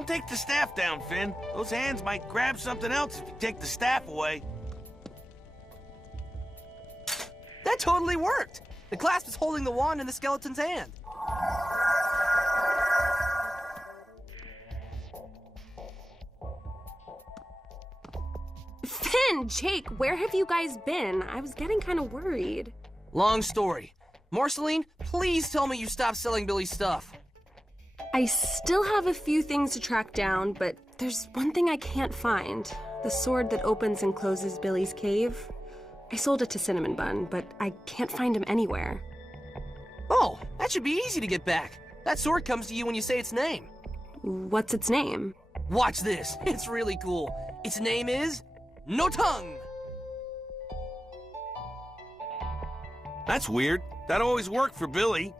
Don't take the staff down, Finn. Those hands might grab something else if you take the staff away. That totally worked! The clasp is holding the wand in the skeleton's hand. Finn, Jake, where have you guys been? I was getting kind of worried. Long story. Marceline, please tell me you stopped selling Billy's stuff. I still have a few things to track down, but there's one thing I can't find. The sword that opens and closes Billy's cave. I sold it to Cinnamon Bun, but I can't find him anywhere. Oh, that should be easy to get back. That sword comes to you when you say its name. What's its name? Watch this. It's really cool. Its name is No Tongue. That's weird. That always worked for Billy.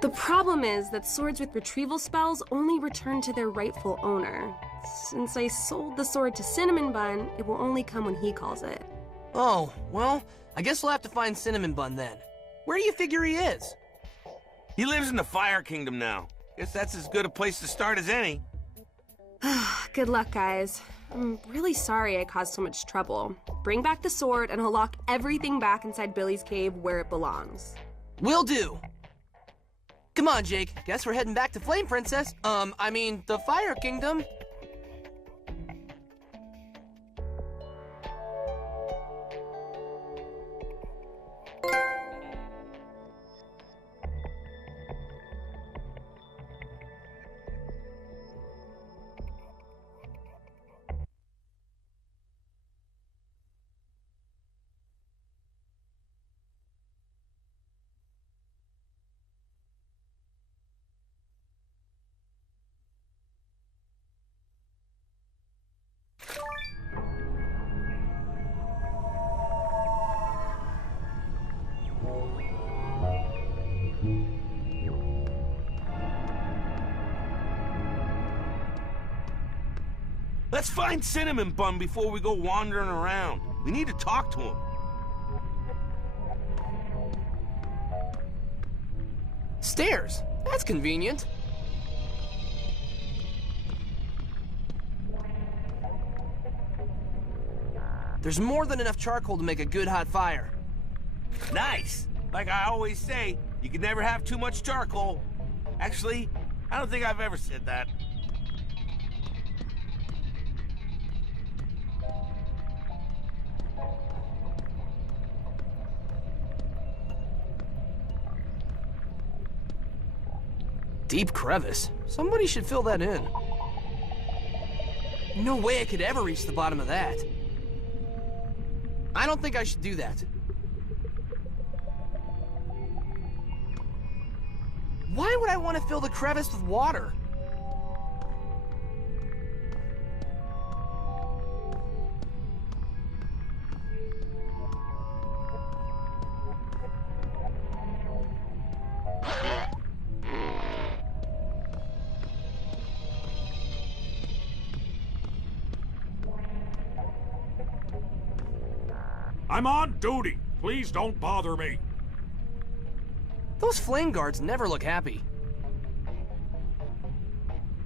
The problem is that swords with retrieval spells only return to their rightful owner. Since I sold the sword to Cinnamon Bun, it will only come when he calls it. Oh, well, I guess we'll have to find Cinnamon Bun then. Where do you figure he is? He lives in the Fire Kingdom now. Guess that's as good a place to start as any. Good luck, guys. I'm really sorry I caused so much trouble. Bring back the sword and I'll lock everything back inside Billy's cave where it belongs. Will do. Come on, Jake. Guess we're heading back to Flame Princess. The Fire Kingdom. Let's find Cinnamon Bun before we go wandering around. We need to talk to him. Stairs. That's convenient. There's more than enough charcoal to make a good hot fire. Nice! Like I always say, you can never have too much charcoal. Actually, I don't think I've ever said that. Deep crevice. Somebody should fill that in. No way I could ever reach the bottom of that. I don't think I should do that. Why would I want to fill the crevice with water? I'm on duty. Please don't bother me. Those flame guards never look happy.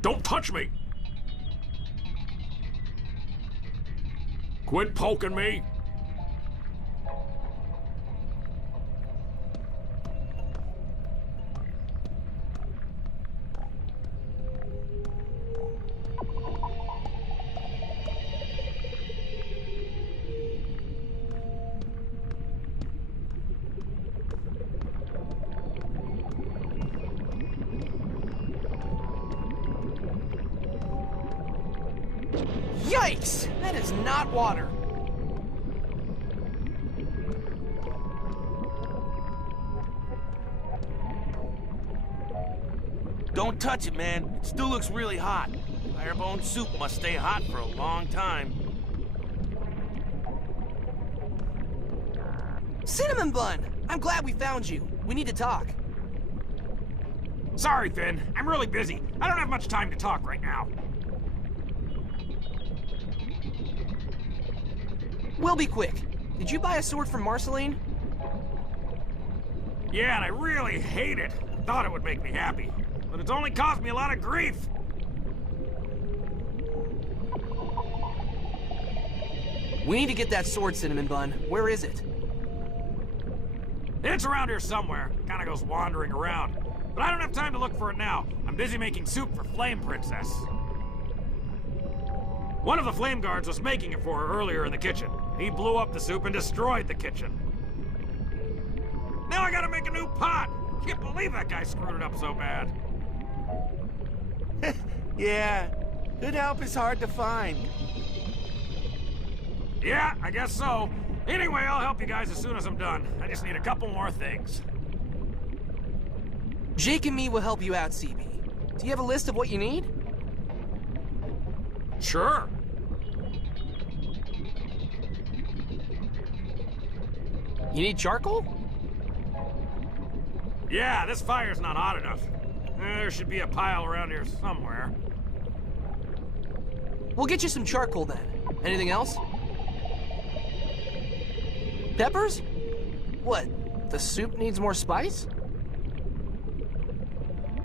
Don't touch me. Quit poking me. Yikes! That is not water. Don't touch it, man. It still looks really hot. Firebone soup must stay hot for a long time. Cinnamon Bun! I'm glad we found you. We need to talk. Sorry, Finn. I'm really busy. I don't have much time to talk right now. We'll be quick. Did you buy a sword from Marceline? Yeah, and I really hate it. Thought it would make me happy. But it's only caused me a lot of grief. We need to get that sword, Cinnamon Bun. Where is it? It's around here somewhere. Kinda goes wandering around. But I don't have time to look for it now. I'm busy making soup for Flame Princess. One of the flame guards was making it for her earlier in the kitchen. He blew up the soup and destroyed the kitchen. Now I gotta make a new pot! Can't believe that guy screwed it up so bad. Yeah, good help is hard to find. Yeah, I guess so. Anyway, I'll help you guys as soon as I'm done. I just need a couple more things. Jake and me will help you out, CB. Do you have a list of what you need? Sure. You need charcoal? Yeah, this fire's not hot enough. There should be a pile around here somewhere. We'll get you some charcoal then. Anything else? Peppers? What? The soup needs more spice?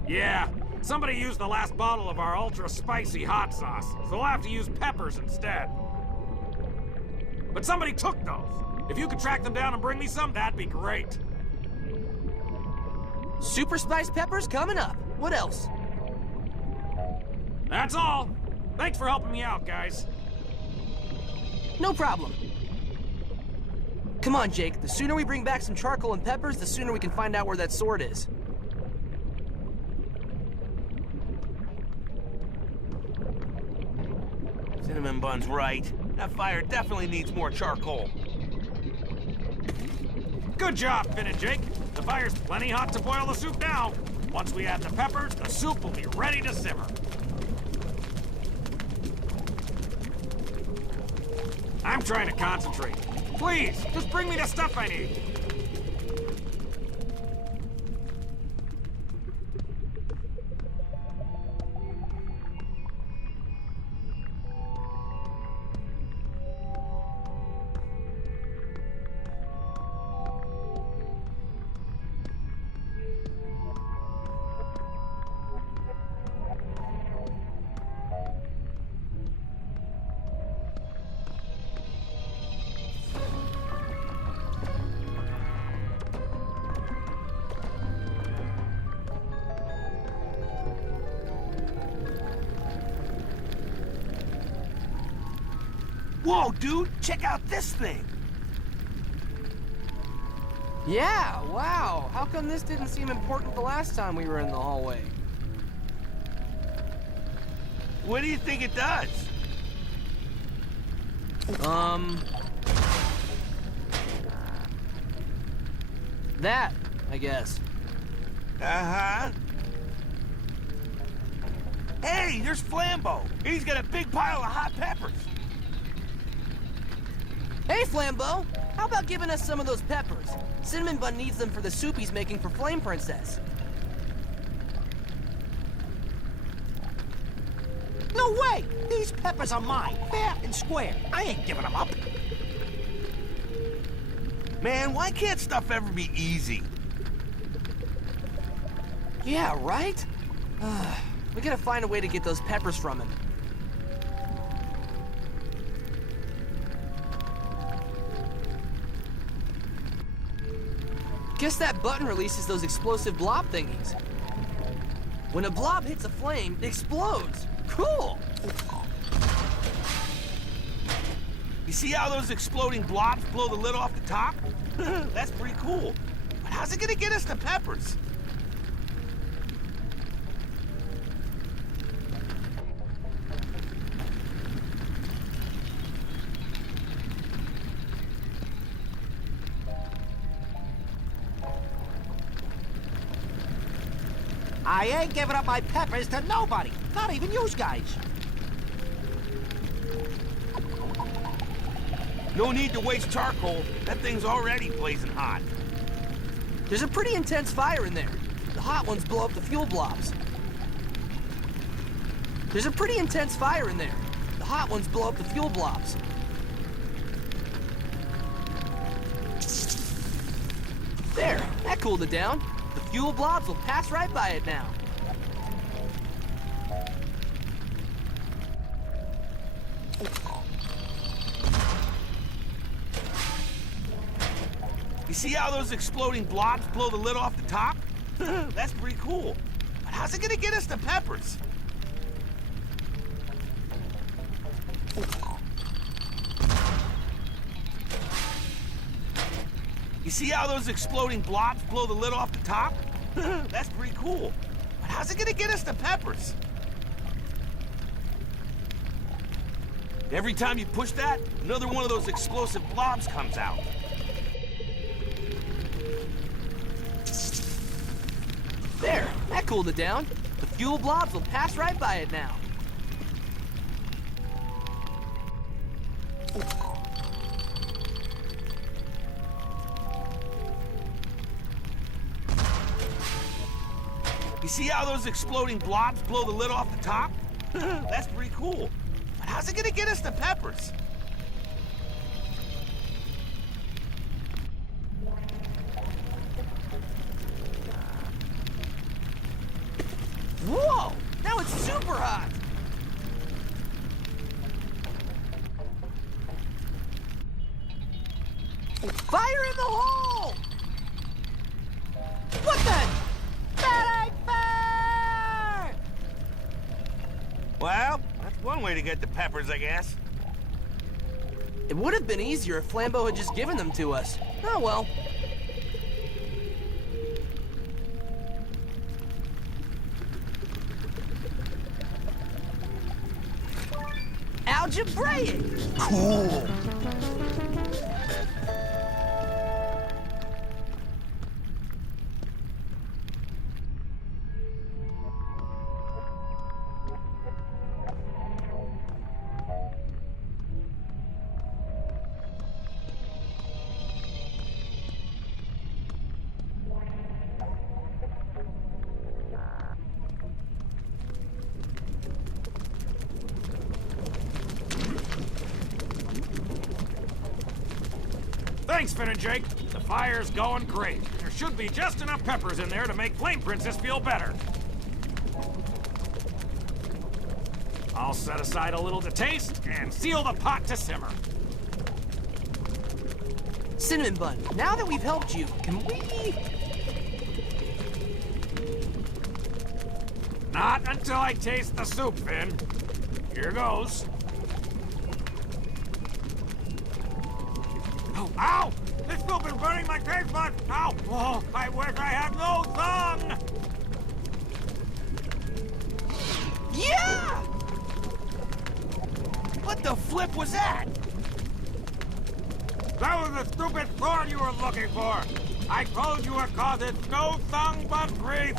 Yeah, somebody used the last bottle of our ultra-spicy hot sauce, so we'll have to use peppers instead. But somebody took those. If you could track them down and bring me some, that'd be great. Super spice peppers coming up. What else? That's all. Thanks for helping me out, guys. No problem. Come on, Jake. The sooner we bring back some charcoal and peppers, the sooner we can find out where that sword is. Cinnamon Bun's right. That fire definitely needs more charcoal. Good job, Finn and Jake. The fire's plenty hot to boil the soup now. Once we add the peppers, the soup will be ready to simmer. I'm trying to concentrate. Please, just bring me the stuff I need. Whoa, dude, check out this thing. Yeah, wow. How come this didn't seem important the last time we were in the hallway? What do you think it does? That, I guess. Uh-huh. Hey, there's Flambeau. He's got a big pile of hot peppers. Hey, Flambeau! How about giving us some of those peppers? Cinnamon Bun needs them for the soup he's making for Flame Princess. No way! These peppers are mine, fair and square. I ain't giving them up. Man, why can't stuff ever be easy? Yeah, right? We gotta find a way to get those peppers from him. Guess that button releases those explosive blob thingies. When a blob hits a flame, it explodes. Cool! You see how those exploding blobs blow the lid off the top? That's pretty cool. But how's it gonna get us the peppers? I ain't giving up my peppers to nobody, not even you guys. No need to waste charcoal. That thing's already blazing hot. There's a pretty intense fire in there. The hot ones blow up the fuel blobs. There's a pretty intense fire in there. The hot ones blow up the fuel blobs. There, that cooled it down. The fuel blobs will pass right by it now. You see how those exploding blobs blow the lid off the top? That's pretty cool. But how's it gonna get us the peppers? You see how those exploding blobs blow the lid off the top? That's pretty cool. But how's it gonna get us the peppers? Every time you push that, another one of those explosive blobs comes out. There, that cooled it down. The fuel blobs will pass right by it now. You see how those exploding blobs blow the lid off the top? That's pretty cool. But how's it gonna get us the peppers? Whoa! Now it's super hot! Fire in the hole! What the? That ain't fair! Well, that's one way to get the peppers, I guess. It would have been easier if Flambeau had just given them to us. Oh well. Algebraic! Cool. Thanks, Finn and Jake. The fire's going great. There should be just enough peppers in there to make Flame Princess feel better. I'll set aside a little to taste and seal the pot to simmer. Cinnamon Bun, now that we've helped you, can we... Not until I taste the soup, Finn. Here goes. Oh, ow! This soup is burning my taste buds! Ow! Oh, I wish I had no tongue! Yeah! What the flip was that? That was the stupid sword you were looking for! I told you it causes no tongue but grief!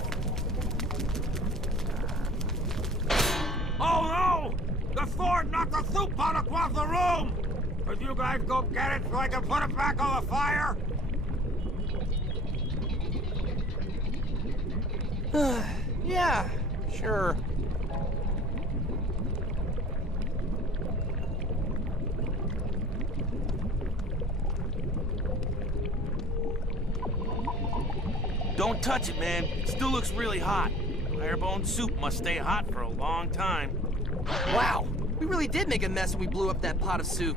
Oh no! The sword knocked the soup pot across the room! Would you guys go get it so I can put it back on the fire? Yeah, sure. Don't touch it, man. It still looks really hot. Firebone soup must stay hot for a long time. Wow, we really did make a mess when we blew up that pot of soup.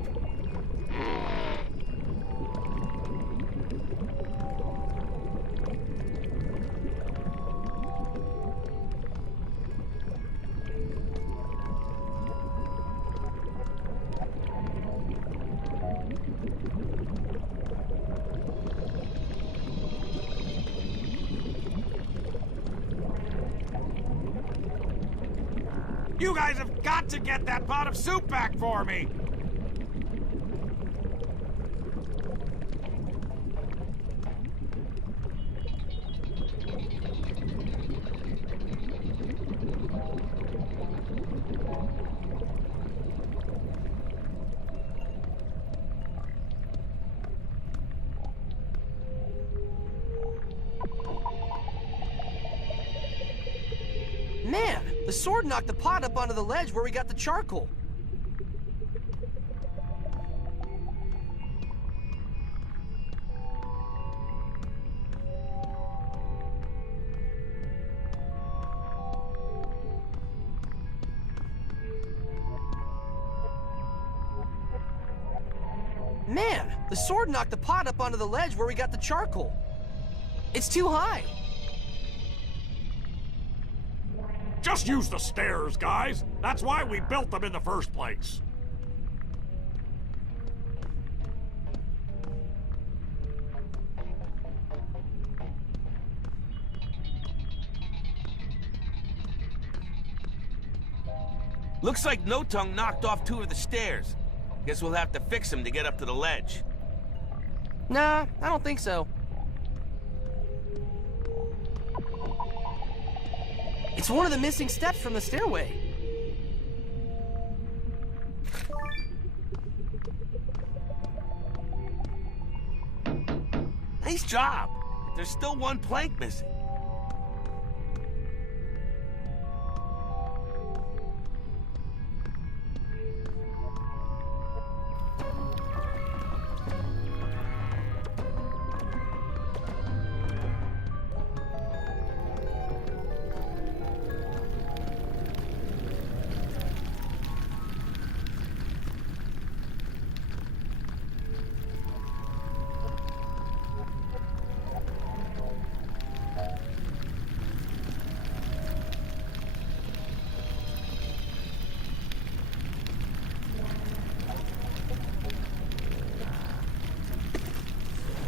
You guys have got to get that pot of soup back for me! Man, the sword knocked the pot up onto the ledge where we got the charcoal. Man, the sword knocked the pot up onto the ledge where we got the charcoal. It's too high. Just use the stairs, guys. That's why we built them in the first place. Looks like No Tongue knocked off 2 of the stairs. Guess we'll have to fix them to get up to the ledge. Nah, I don't think so. It's one of the missing steps from the stairway. Nice job. But there's still one plank missing.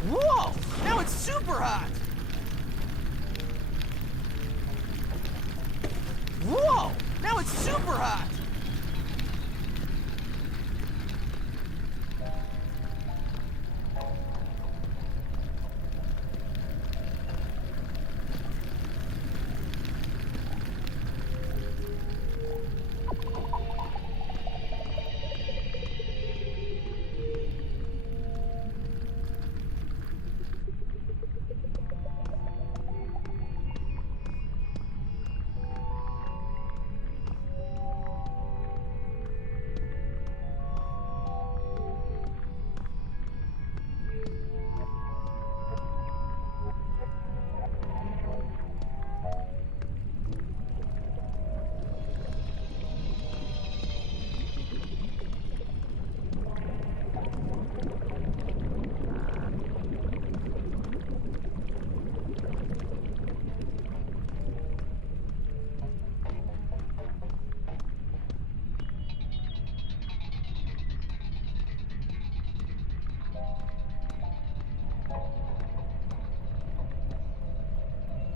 Whoa! Now it's super hot! Whoa! Now it's super hot!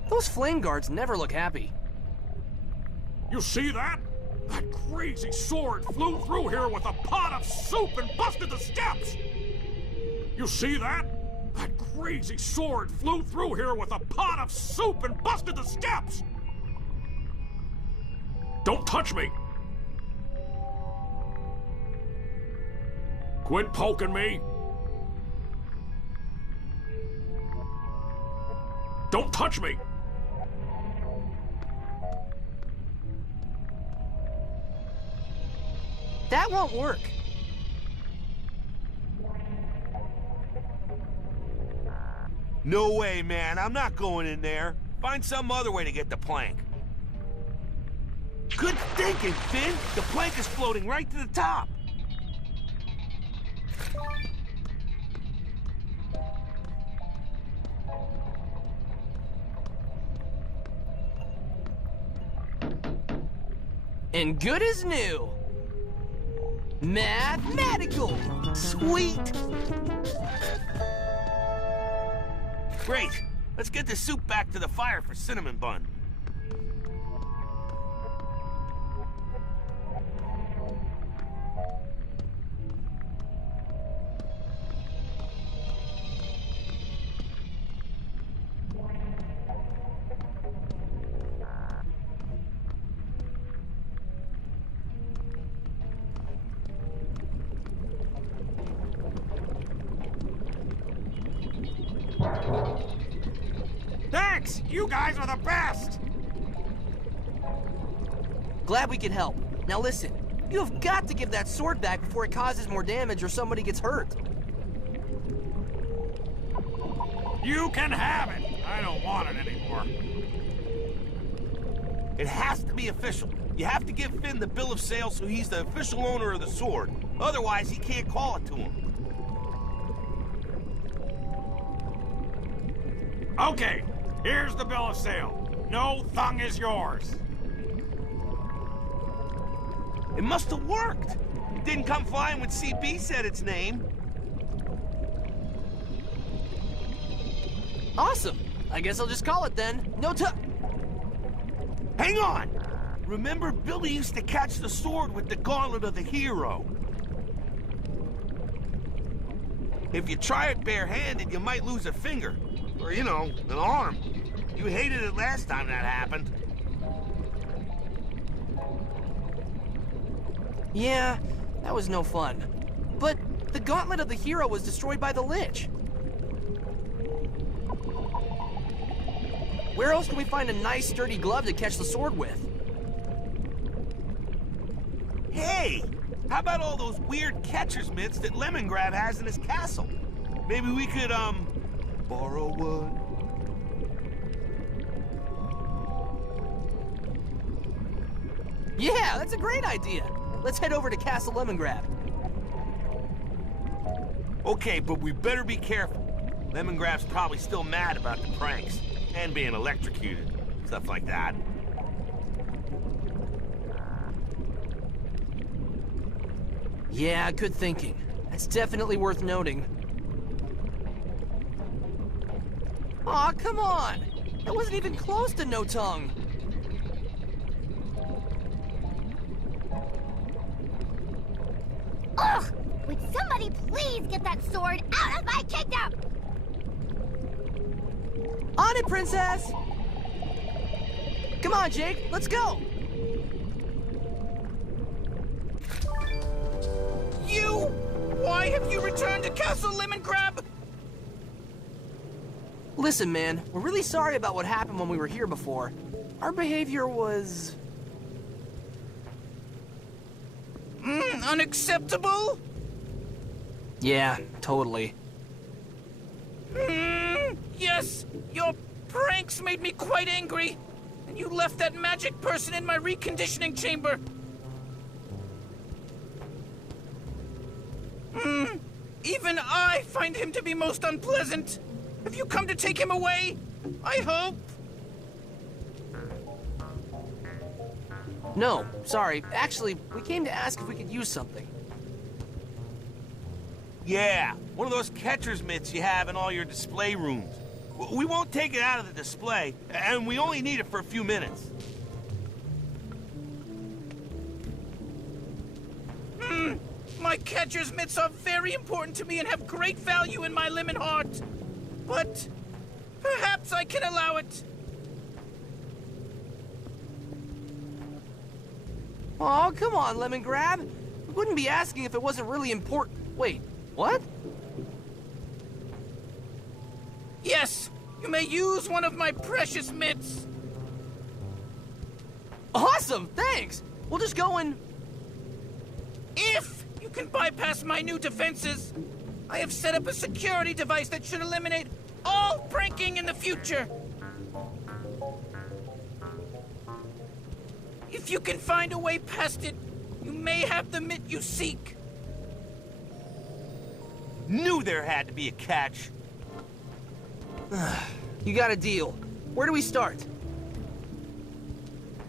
Those flame guards never look happy. You see that? That crazy sword flew through here with a pot of soup and busted the steps! You see that? That crazy sword flew through here with a pot of soup and busted the steps! Don't touch me! Quit poking me! Don't touch me! That won't work. No way, man. I'm not going in there. Find some other way to get the plank. Good thinking, Finn. The plank is floating right to the top. And good as new. Mathematical! Sweet! Great. Let's get the soup back to the fire for Cinnamon Bun. Thanks! You guys are the best! Glad we could help. Now listen, you have got to give that sword back before it causes more damage or somebody gets hurt. You can have it! I don't want it anymore. It has to be official. You have to give Finn the bill of sale so he's the official owner of the sword. Otherwise, he can't call it to him. Okay, here's the bill of sale. No thung is yours. It must have worked. It didn't come flying when CB said its name. Awesome. I guess I'll just call it then. Hang on! Remember, Billy used to catch the sword with the Gauntlet of the Hero. If you try it barehanded, you might lose a finger. Or, you know, an arm. You hated it last time that happened. Yeah, that was no fun. But the Gauntlet of the Hero was destroyed by the Lich. Where else can we find a nice, sturdy glove to catch the sword with? Hey! How about all those weird catcher's mitts that Lemongrab has in his castle? Maybe we could, borrow one? Yeah, that's a great idea. Let's head over to Castle Lemongrab. Okay, but we better be careful. Lemongrab's probably still mad about the pranks. And being electrocuted. Stuff like that. Yeah, good thinking. That's definitely worth noting. Aw, come on! That wasn't even close to no tongue. Ugh! Would somebody please get that sword out of my kingdom? On it, Princess! Come on, Jake, let's go! You? Why have you returned to Castle Lemongrab? Listen, man, we're really sorry about what happened when we were here before. Our behavior was... Unacceptable? Yeah, totally. Yes, your pranks made me quite angry. And you left that magic person in my reconditioning chamber. Even I find him to be most unpleasant. Have you come to take him away? I hope. No, sorry. Actually, we came to ask if we could use something. Yeah, one of those catcher's mitts you have in all your display rooms. We won't take it out of the display, and we only need it for a few minutes. My catcher's mitts are very important to me and have great value in my lemon heart. But perhaps I can allow it. Oh, come on, Lemongrab. We wouldn't be asking if it wasn't really important. Wait, what? Yes, you may use one of my precious mitts. Awesome, thanks. We'll just go and... If you can bypass my new defenses, I have set up a security device that should eliminate all pranking in the future. If you can find a way past it, you may have the mitt you seek. Knew there had to be a catch. You got a deal. Where do we start?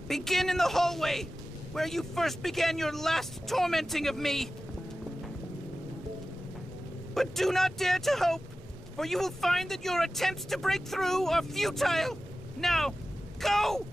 Begin in the hallway, where you first began your last tormenting of me. But do not dare to hope, for you will find that your attempts to break through are futile. Now, go!